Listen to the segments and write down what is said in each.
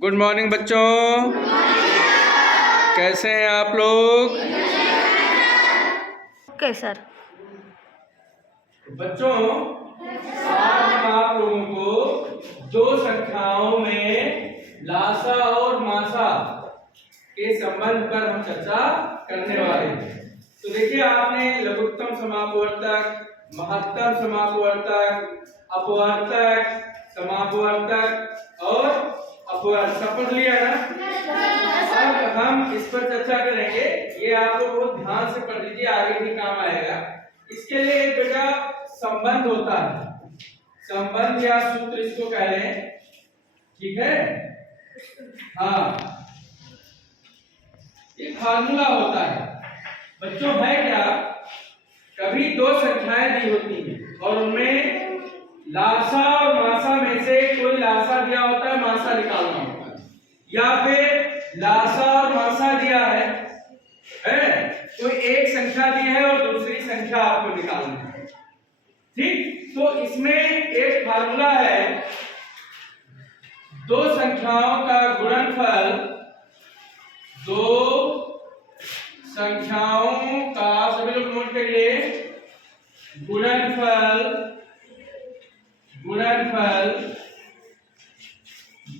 Good morning बच्चों। कैसे हैं आप लोग? Okay sir. बच्चों, आज हम आप लोगों को दो संख्याओं में लासा और मासा के संबंध पर हम चर्चा करने वाले हैं। तो देखिए, आपने लघुत्तम समापवर्तक, महत्तम समापवर्तक, अपवर्तक, समापवर्तक और अपवर्तक सब पढ़ लिया ना? अब हम इस पर चर्चा करेंगे। ये आप लोग बहुत ध्यान से पढ़ लीजिए, आगे भी काम आएगा। इसके लिए एक बेटा संबंध होता है, संबंध या सूत्र इसको कह रहे हैं, ठीक है? हाँ, एक फार्मूला होता है बच्चों। है क्या? कभी दो संख्याएं दी होती हैं और उनमें लासा और मासा में से कोई लासा दिया होता है, मासा निकालना होता है, या फिर लासा और मासा दिया है, कोई एक संख्या दी है और दूसरी संख्या आपको निकालनी है, ठीक? तो इसमें एक फार्मूला है, दो संख्याओं का गुणनफल, दो संख्याओं का, सभी लोग नोट करिए, गुणनफल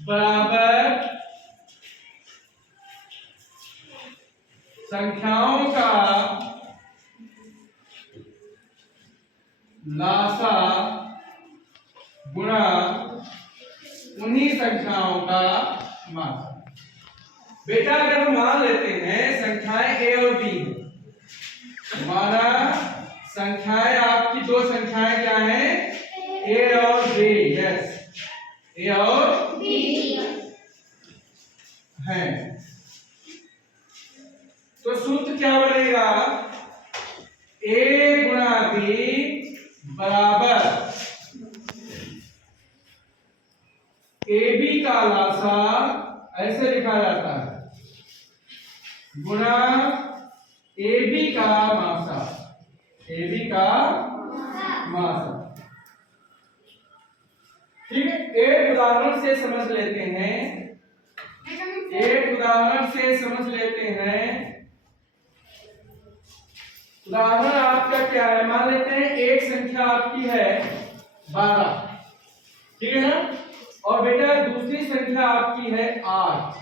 बराबर संख्याओं का लासा गुणा उन्हीं संख्याओं का मासा। बेटा, अगर हम मान लेते हैं संख्याएं ए और बी, माना संख्याएं आपकी दो संख्याएं क्या हैं? ए और बी। यस, ए और बी है। तो सूत्र क्या बनेगा? ए गुणा बी बराबर ए बी का लासा, ऐसे लिखा जाता है, गुणा ए बी का मासा, ए बी का मासा। ठीक है, एक उदाहरण से समझ लेते हैं, एक उदाहरण से समझ लेते हैं। उदाहरण आपका क्या है? मान लेते हैं एक संख्या आपकी है 12, ठीक है ना? और बेटा दूसरी संख्या आपकी है 8।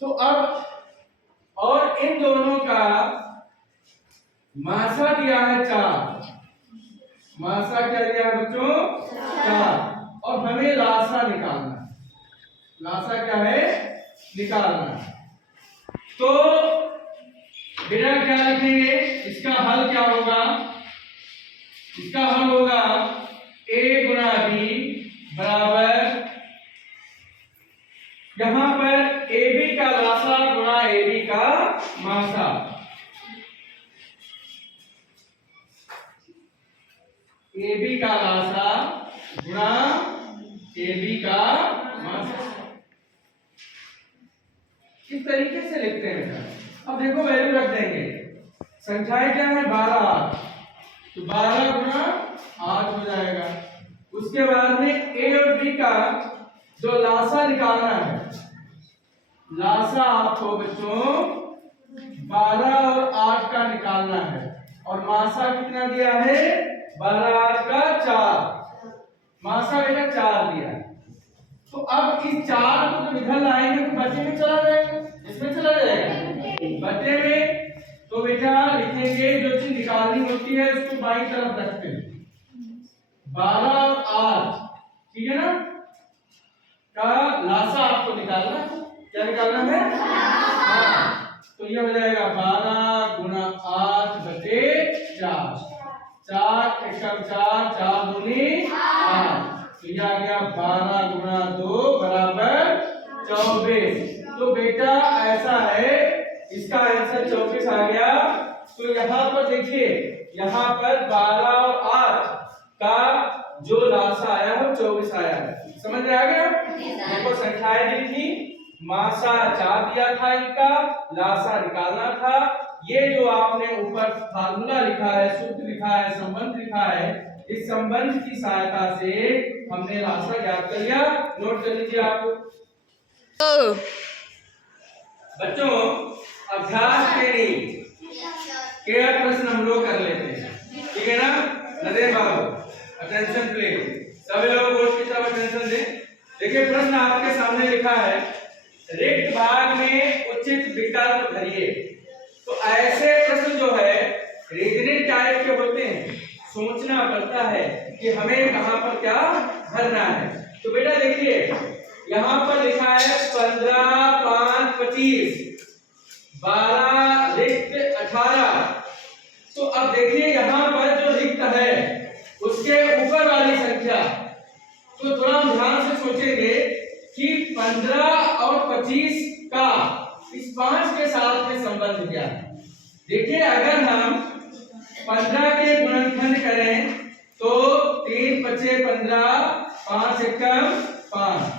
तो अब और इन दोनों का मासा दिया है 4। मासा क्या दिया है बच्चों? 4। और हमें लासा निकालना है। लासा क्या है? निकालना है। तो बेटा क्या लिखेंगे? इसका हल क्या होगा? इसका हल होगा ए गुणा बी बराबर, यहां पर ए बी का लासा गुणा ए बी का मासा। ए बी का लासा गुणा ए बी का मासा। इस तरीके से लिखते हैं बेटा। अब देखो, वैल्यू रख देंगे। संख्याएं क्या है? 12, तो 12 गुणा 8 हो जाएगा। उसके बाद में ए और बी का जो लासा निकालना है, लासा आपको बच्चों 12 और 8 का निकालना है, और मासा कितना दिया है? 12 8 का 4, मासा बेटा 4 दिया है। तो अब इस 4 को जब इधर लाएंगे तो बचे में चला जाएगा, इसमें चला जाएगा बचे में। तो बेटा लिखेंगे, जो चीज निकालनी होती है उसको बाईं तरफ रखते हैं, 12 और 8, ठीक है ना, का लासा आपको निकालना है। क्या निकालना है? हाँ, तो ये हो जाएगा 12 गुणा 8 बटे 4। 4 एकम 4, 4 दूनी 8, तो ये आ गया 12 गुणा 2 बराबर 24। तो बेटा ऐसा है, इसका आंसर 24 आ गया। तो यहाँ पर देखिए, यहाँ पर 12 और 8 का जो लासा आया है 24 आया है। समझ में आ गया? देखो, संख्याएं दी थी, मासा 4 दिया था, इनका लासा निकालना था। ये जो आपने ऊपर फार्मूला लिखा है, सूत्र लिखा है, संबंध लिखा है, इस संबंध की सहायता से हमने रास्ता ज्ञात कर लिया। नोट कर लीजिए आप बच्चों। अभ्यास श्रेणी के प्रश्न हम लोग कर लेते हैं, ठीक है ना। नरेंद्र बाबू अटेंशन प्लीज, सभी लोग बोर्ड की तरफ अटेंशन दें। देखिए प्रश्न आपके सामने लिखा है, रिक्त भाग में उचित विकल्प भरिए। तो ऐसे प्रश्न जो है रीजनिंग टाइप के होते हैं, सोचना पड़ता है कि हमें कहां पर क्या भरना है। तो बेटा देखिए यहां पर लिखा है 15 5 25, 12 रिक्त 18। तो अब देखिए यहां पर जो रिक्त है उसके ऊपर वाली संख्या, तो थोड़ा हम ध्यान से सोचेंगे कि 15 और 25 का इस 5 के साथ में संबंध क्या है। देखिए अगर हम 15 के गुणनखंड करें तो 3 पचे 15, 5 एकम 5।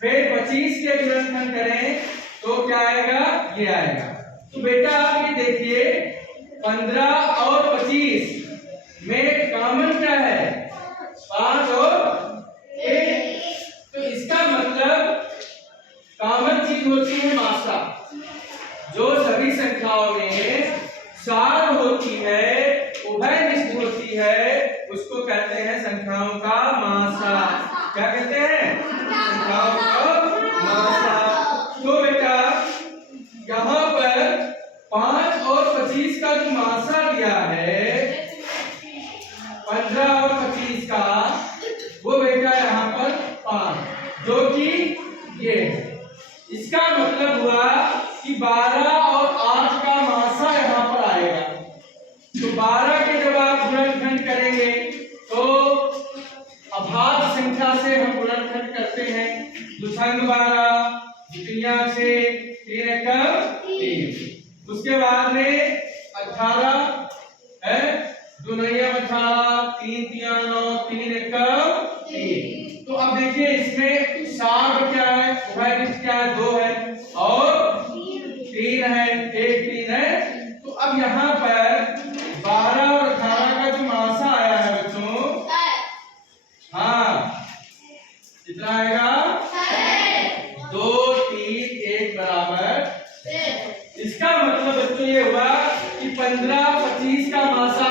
फिर 25 के गुणनखंड करें तो क्या आएगा, ये आएगा। तो बेटा आप ये देखिए 15 और 25 में कॉमन क्या है, 5 और 1। तो इसका मतलब कॉमन चीज होती है मात्रा। जो सभी संख्याओं में सार होती है, उभयनिष्ठ होती है, उसको कहते हैं संख्याओं का मासा। क्या कहते हैं, संख्याओं का मासा। तो बेटा यहाँ पर 5 और 25 का जो मासा दिया है, 15 और 25 का, वो बेटा यहाँ पर 5, जो कि ये। इसका मतलब हुआ कि 12 और 8 का मासा यहाँ पर आएगा। तो 12 के जब आप गुणनखंड करेंगे तो अभाज्य संख्या से हम गुणनखंड करते हैं। दुसंग 12, द्वितीया से 3 एकम 3। उसके बाद में 18 है, दुनैया 18, 3 तिया 9, 3 एकम 3। तो अब देखिए इसमें सार क्या है, उभयनिष्ठ क्या है, 2 है और 3 है, 1 3 है। तो अब यहाँ पर 12 और 18 का जो मासा आया है बच्चों, हाँ कितना आएगा, 2 3 1 बराबर। इसका मतलब बच्चों ये हुआ कि 15 25 का मासा